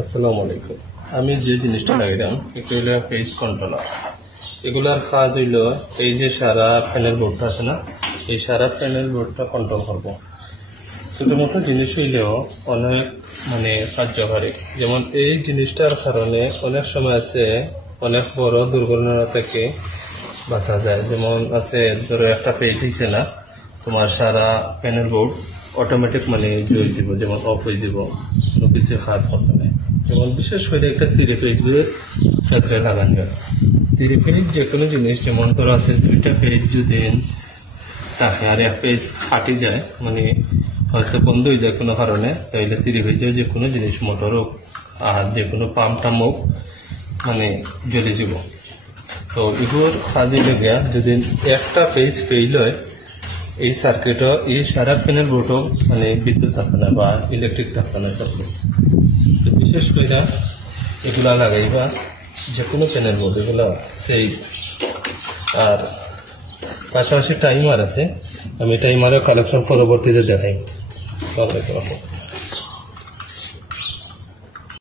আসসালামু আলাইকুম। আমি যে জিনিসটা লাগাইলাম এটা হইল ফেস কন্ট্রোলার। এগুলার কাজ হইল এই যে সারা প্যানেল বোর্ডটা আছে না, এই সারা প্যানেল বোর্ডটা কন্ট্রোল করব। ছোট মোটো জিনিস হইলেও অনেক কার্যকারী। যেমন এই জিনিসটার কারণে অনেক সময় আছে অনেক বড় দুর্ঘটনা থেকে বাঁচা যায়। যেমন আছে ধরো একটা পেজ হয়েছে না, তোমার সারা প্যানেল বোর্ড অটোমেটিক জ্বলে যাব, যেমন অফ হয়ে যাব, কোনো কিছু কাজ করতে নেই। যেমন বিশেষ করে একটা 3 পেজের ক্ষেত্রে লাগানো হয়। 3 পেজ যে কোনো জিনিস, যেমন ধরো আছে 2টা পেজ যদি থাকে আর 1 পেজ ফাটি যায়, হয়তো বন্ধ হয়ে যায় কোনো কারণে, তাইলে 3 পেজের যে কোনো জিনিস মোটর হোক আর যে কোনো পাম্প টাম হোক জ্বলে যাব। তো এগুলোর কাজে লেগে যদি একটা পেজ ফেল হয়, এই সার্কিটও এই সারা প্যানেল বোর্ডও বিদ্যুৎ থাকবে না বা ইলেকট্রিক থাকবে না সাপ্লাই। তো বিশেষ করে এগুলা লাগাইবা যে কোনো প্যানেল বোর্ড, এগুলা সেই। আর পাশাপাশি টাইমার আছে, আমি টাইমারের কালেকশন পরবর্তীতে দেখাই। আসসালামু আলাইকুম।